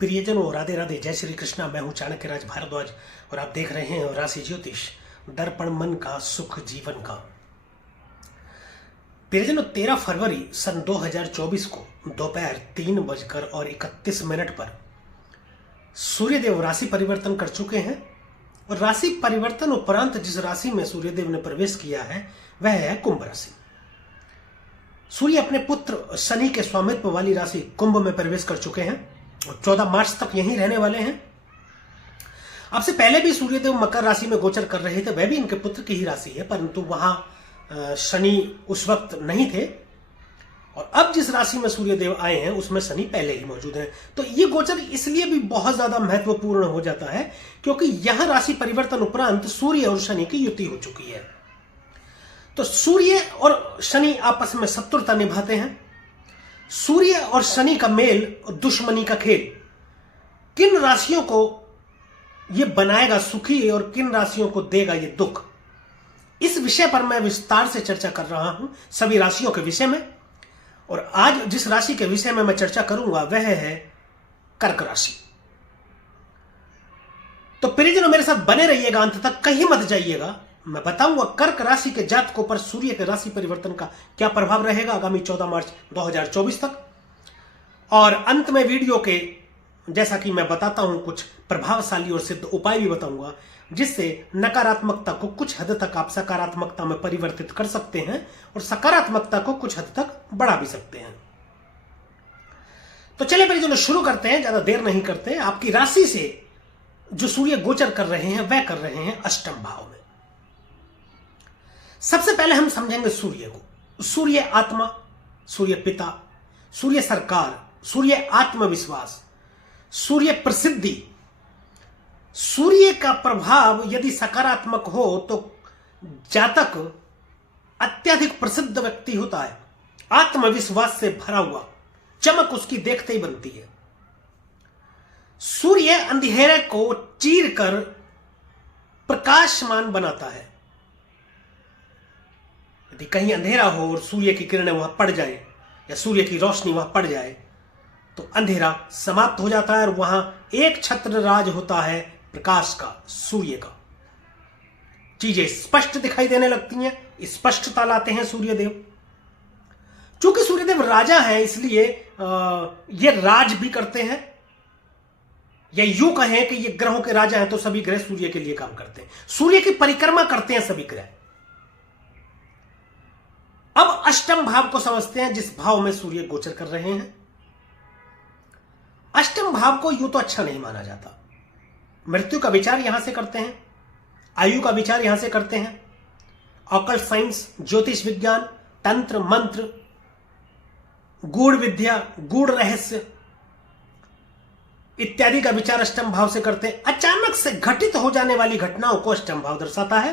प्रियजनों, राधे राधे, जय श्री कृष्णा। मैं हूं चाणक्य राज भारद्वाज और आप देख रहे हैं राशि ज्योतिष, दर्पण मन का, सुख जीवन का। प्रियजनों, 13 फरवरी सन 2024 को दोपहर 3:31 पर सूर्यदेव राशि परिवर्तन कर चुके हैं और राशि परिवर्तन उपरांत जिस राशि में सूर्यदेव ने प्रवेश किया है वह है कुंभ राशि। सूर्य अपने पुत्र शनि के स्वामित्व वाली राशि कुंभ में प्रवेश कर चुके हैं और 14 मार्च तक यहीं रहने वाले हैं। आपसे पहले भी सूर्यदेव मकर राशि में गोचर कर रहे थे, वह भी इनके पुत्र की ही राशि है, परंतु वहां शनि उस वक्त नहीं थे और अब जिस राशि में सूर्यदेव आए हैं उसमें शनि पहले ही मौजूद है। तो ये गोचर इसलिए भी बहुत ज्यादा महत्वपूर्ण हो जाता है क्योंकि यह राशि परिवर्तन उपरांत सूर्य और शनि की युति हो चुकी है। तो सूर्य और शनि आपस में शत्रुता निभाते हैं। सूर्य और शनि का मेल, दुश्मनी का खेल, किन राशियों को यह बनाएगा सुखी और किन राशियों को देगा यह दुख, इस विषय पर मैं विस्तार से चर्चा कर रहा हूं, सभी राशियों के विषय में। और आज जिस राशि के विषय में मैं चर्चा करूंगा वह है कर्क राशि। तो प्रियजनों, मेरे साथ बने रहिएगा, अंत तक कहीं मत जाइएगा। मैं बताऊंगा कर्क राशि के जातकों पर सूर्य के राशि परिवर्तन का क्या प्रभाव रहेगा आगामी 14 मार्च 2024 तक। और अंत में वीडियो के, जैसा कि मैं बताता हूं, कुछ प्रभावशाली और सिद्ध उपाय भी बताऊंगा जिससे नकारात्मकता को कुछ हद तक आप सकारात्मकता में परिवर्तित कर सकते हैं और सकारात्मकता को कुछ हद तक बढ़ा भी सकते हैं। तो चलिए परिजनों, शुरू करते हैं, ज्यादा देर नहीं करते। आपकी राशि से जो सूर्य गोचर कर रहे हैं वह कर रहे हैं अष्टम भाव में। सबसे पहले हम समझेंगे सूर्य को। सूर्य आत्मा, सूर्य पिता, सूर्य सरकार, सूर्य आत्मविश्वास, सूर्य प्रसिद्धि। सूर्य का प्रभाव यदि सकारात्मक हो तो जातक अत्यधिक प्रसिद्ध व्यक्ति होता है, आत्मविश्वास से भरा हुआ, चमक उसकी देखते ही बनती है। सूर्य अंधेरे को चीर कर प्रकाशमान बनाता है। यदि कहीं अंधेरा हो और सूर्य की किरणें वहां पड़ जाए या सूर्य की रोशनी वहां पड़ जाए तो अंधेरा समाप्त हो जाता है और वहां एक छत्र राज होता है प्रकाश का, सूर्य का। चीजें स्पष्ट दिखाई देने लगती हैं, स्पष्टता लाते हैं सूर्यदेव। चूंकि सूर्यदेव राजा हैं इसलिए ये राज भी करते हैं, या यूं कहें कि ये ग्रहों के राजा हैं तो सभी ग्रह सूर्य के लिए काम करते हैं। सूर्य की परिक्रमा करते हैं सभी ग्रह। अब अष्टम भाव को समझते हैं जिस भाव में सूर्य गोचर कर रहे हैं। अष्टम भाव को यूं तो अच्छा नहीं माना जाता। मृत्यु का विचार यहां से करते हैं, आयु का विचार यहां से करते हैं, ऑकल्ट साइंस, ज्योतिष विज्ञान, तंत्र मंत्र, गूढ़ विद्या, गूढ़ रहस्य इत्यादि का विचार अष्टम भाव से करते हैं। अचानक से घटित हो जाने वाली घटनाओं को अष्टम भाव दर्शाता है,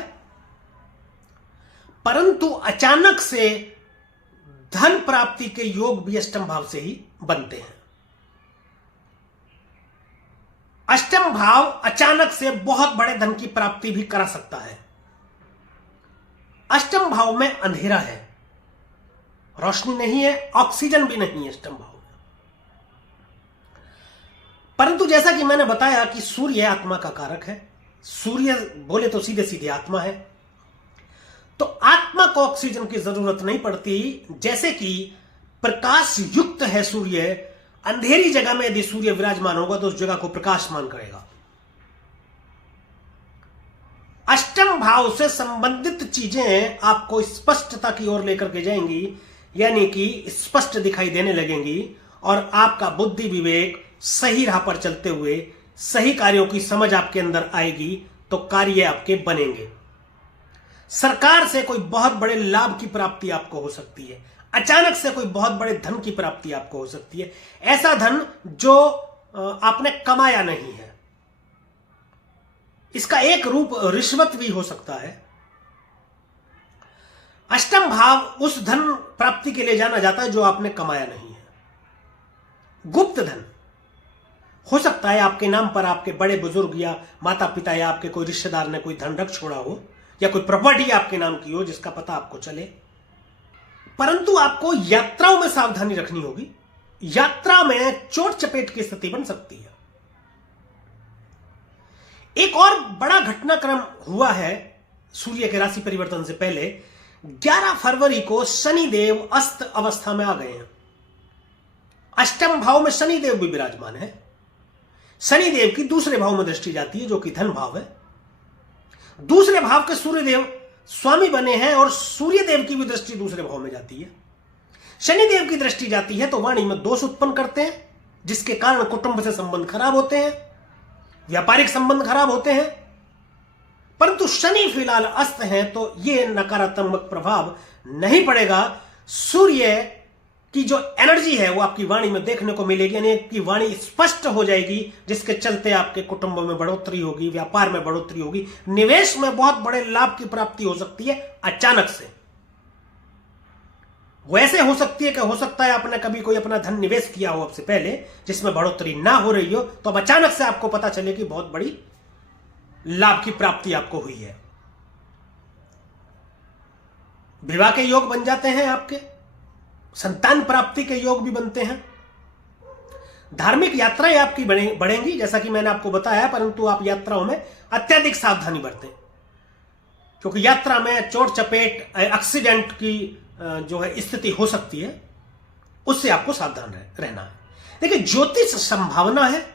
परंतु अचानक से धन प्राप्ति के योग भी अष्टम भाव से ही बनते हैं। अष्टम भाव अचानक से बहुत बड़े धन की प्राप्ति भी करा सकता है। अष्टम भाव में अंधेरा है, रोशनी नहीं है, ऑक्सीजन भी नहीं है अष्टम भाव में। परंतु जैसा कि मैंने बताया कि सूर्य आत्मा का कारक है। सूर्य बोले तो सीधे सीधे आत्मा है, तो आत्मा को ऑक्सीजन की जरूरत नहीं पड़ती। जैसे कि प्रकाश युक्त है सूर्य, अंधेरी जगह में यदि सूर्य विराजमान होगा तो उस जगह को प्रकाशमान करेगा। अष्टम भाव से संबंधित चीजें आपको स्पष्टता की ओर लेकर के जाएंगी, यानी कि स्पष्ट दिखाई देने लगेंगी और आपका बुद्धि विवेक सही राह पर चलते हुए सही कार्यों की समझ आपके अंदर आएगी तो कार्य आपके बनेंगे। सरकार से कोई बहुत बड़े लाभ की प्राप्ति आपको हो सकती है, अचानक से कोई बहुत बड़े धन की प्राप्ति आपको हो सकती है, ऐसा धन जो आपने कमाया नहीं है। इसका एक रूप रिश्वत भी हो सकता है। अष्टम भाव उस धन प्राप्ति के लिए जाना जाता है जो आपने कमाया नहीं है। गुप्त धन हो सकता है आपके नाम पर आपके बड़े बुजुर्ग या माता पिता या आपके कोई रिश्तेदार ने कोई धन रख छोड़ा हो, या कोई प्रॉपर्टी आपके नाम की हो जिसका पता आपको चले। परंतु आपको यात्राओं में सावधानी रखनी होगी, यात्रा में चोट चपेट की स्थिति बन सकती है। एक और बड़ा घटनाक्रम हुआ है सूर्य के राशि परिवर्तन से पहले। 11 फरवरी को शनिदेव अस्त अवस्था में आ गए हैं। अष्टम भाव में शनिदेव भी विराजमान है। शनिदेव की दूसरे भाव में दृष्टि जाती है जो कि धन भाव है। दूसरे भाव के सूर्यदेव स्वामी बने हैं और सूर्यदेव की भी दृष्टि दूसरे भाव में जाती है। शनिदेव की दृष्टि जाती है तो वाणी में दोष उत्पन्न करते हैं, जिसके कारण कुटुंब से संबंध खराब होते हैं, व्यापारिक संबंध खराब होते हैं। परंतु शनि फिलहाल अस्त हैं तो यह नकारात्मक प्रभाव नहीं पड़ेगा। सूर्य की जो एनर्जी है वो आपकी वाणी में देखने को मिलेगी, यानी कि वाणी स्पष्ट हो जाएगी, जिसके चलते आपके कुटुंब में बढ़ोतरी होगी, व्यापार में बढ़ोतरी होगी, निवेश में बहुत बड़े लाभ की प्राप्ति हो सकती है अचानक से। वो ऐसे हो सकती है कि हो सकता है आपने कभी कोई अपना धन निवेश किया हो आपसे पहले जिसमें बढ़ोतरी ना हो रही हो, तो अब अचानक से आपको पता चले कि बहुत बड़ी लाभ की प्राप्ति आपको हुई है। विवाह के योग बन जाते हैं, आपके संतान प्राप्ति के योग भी बनते हैं। धार्मिक यात्राएं आपकी बढ़ेंगी जैसा कि मैंने आपको बताया, परंतु आप यात्राओं में अत्यधिक सावधानी बरतें, क्योंकि यात्रा में चोट चपेट एक्सीडेंट की जो है स्थिति हो सकती है, उससे आपको सावधान रहना है। देखिए, ज्योतिष संभावना है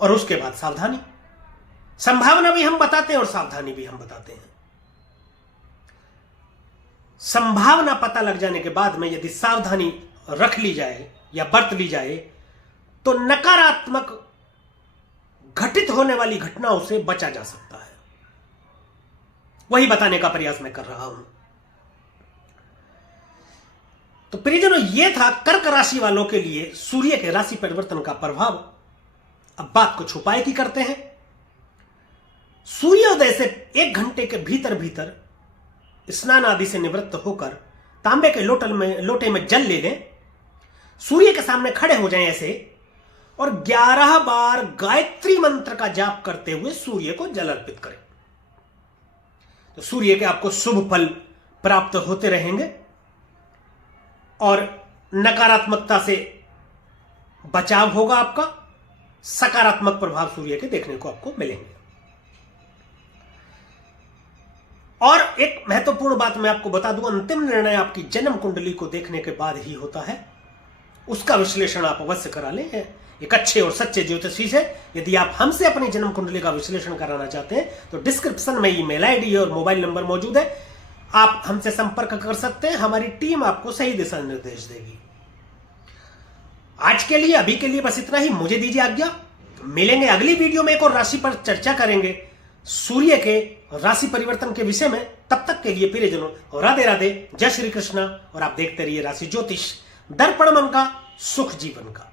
और उसके बाद सावधानी। संभावना भी हम बताते हैं और सावधानी भी हम बताते हैं। संभावना पता लग जाने के बाद में यदि सावधानी रख ली जाए या बरत ली जाए तो नकारात्मक घटित होने वाली घटनाओं से बचा जा सकता है। वही बताने का प्रयास मैं कर रहा हूं। तो प्रियजनों, यह था कर्क राशि वालों के लिए सूर्य के राशि परिवर्तन का प्रभाव। अब बात को छुपाए की करते हैं। सूर्योदय से 1 घंटे के भीतर भीतर स्नान आदि से निवृत्त होकर तांबे के लोटे में जल ले लें, सूर्य के सामने खड़े हो जाएं ऐसे, और 11 बार गायत्री मंत्र का जाप करते हुए सूर्य को जल अर्पित करें। तो सूर्य के आपको शुभ फल प्राप्त होते रहेंगे और नकारात्मकता से बचाव होगा आपका। सकारात्मक प्रभाव सूर्य के देखने को आपको मिलेंगे। और एक महत्वपूर्ण बात मैं आपको बता दूं, अंतिम निर्णय आपकी जन्म कुंडली को देखने के बाद ही होता है। उसका विश्लेषण आप अवश्य करा लें। एक अच्छे और सच्चे ज्योतिषी से यदि आप हमसे अपनी जन्म कुंडली का विश्लेषण कराना चाहते हैं तो डिस्क्रिप्शन में ईमेल आईडी और मोबाइल नंबर मौजूद है, आप हमसे संपर्क कर सकते हैं। हमारी टीम आपको सही दिशा निर्देश देगी। आज के लिए, अभी के लिए बस इतना ही। मुझे दीजिए आज्ञा। मिलेंगे अगली वीडियो में, एक और राशि पर चर्चा करेंगे सूर्य के राशि परिवर्तन के विषय में। तब तक के लिए प्रियजनों, राधे राधे, जय श्री कृष्ण। और आप देखते रहिए राशि ज्योतिष, दर्पण मन का, सुख जीवन का।